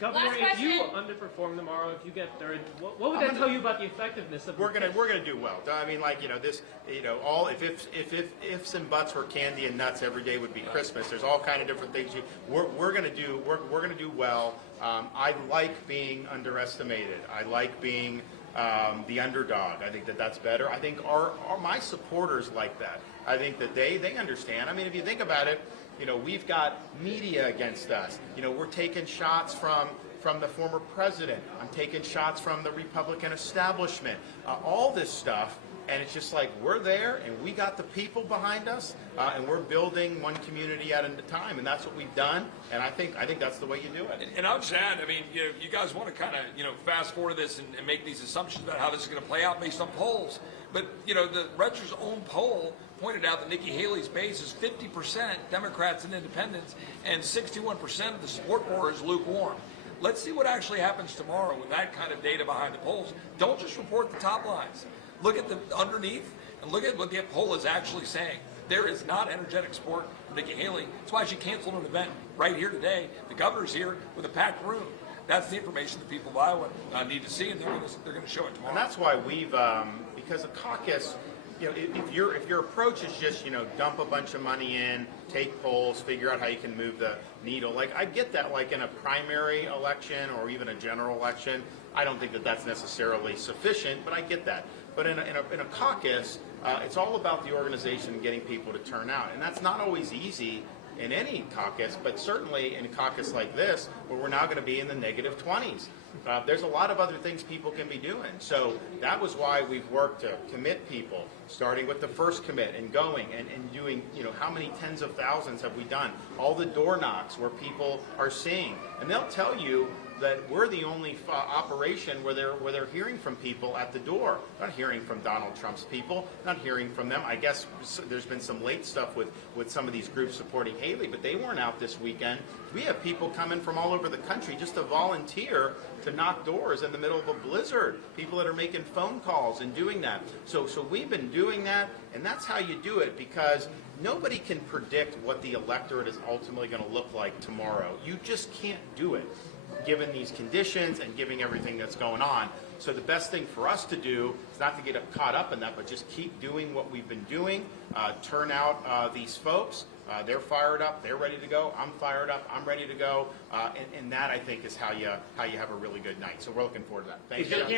Governor, if you underperform tomorrow, if you get third, what would that tell you about the effectiveness of? We're gonna do well. I mean, like, this, all if ifs and buts were candy and nuts, every day would be Christmas. There's all kind of different things. We're gonna do well. I like being underestimated. I like being the underdog. I think that's better. I think my supporters like that. I think that they understand. I mean, if you think about it, we've got media against us. We're taking shots from the former president. I'm taking shots from the Republican establishment. All this stuff. And it's just like, we're there, and we got the people behind us, and we're building one community at a time, and that's what we've done. And I think that's the way you do it. And I'll just add, I mean, you guys want to kind of, fast forward this and make these assumptions about how this is going to play out based on polls. But, the Register's own poll pointed out that Nikki Haley's base is 50% Democrats and independents, and 61% of the support for her is lukewarm. Let's see what actually happens tomorrow with that kind of data behind the polls. Don't just report the top lines. Look at the underneath and look at what the poll is actually saying. There is not energetic support for Nikki Haley. That's why she canceled an event right here today. The governor's here with a packed room. That's the information the people of Iowa need to see, and they're going to show it tomorrow. And that's why we've, because the caucus, if your approach is just, dump a bunch of money in, take polls, figure out how you can move the needle. Like, I get that, like in a primary election or even a general election. I don't think that that's necessarily sufficient, but I get that. But in a caucus, it's all about the organization and getting people to turn out. And that's not always easy in any caucus, but certainly in a caucus like this, where we're now going to be in the negative 20s. There's a lot of other things people can be doing. So that was why we've worked to commit people, starting with the first commit and going and doing, how many tens of thousands have we done? All the door knocks where people are seeing. And they'll tell you that we're the only operation where they're hearing from people at the door. Not hearing from Donald Trump's people, not hearing from them. I guess there's been some late stuff with some of these groups supporting Haley, but they weren't out this weekend. We have people coming from all over the country just to volunteer to knock doors in the middle of a blizzard. People that are making phone calls and doing that. So we've been doing that, and that's how you do it, because nobody can predict what the electorate is ultimately going to look like tomorrow. You just can't do it, given these conditions and given everything that's going on. So the best thing for us to do is not to get caught up in that, but just keep doing what we've been doing. Turn out these folks. They're fired up. They're ready to go. I'm fired up. I'm ready to go. And that, I think, is how you have a really good night. So we're looking forward to that. Thanks, John.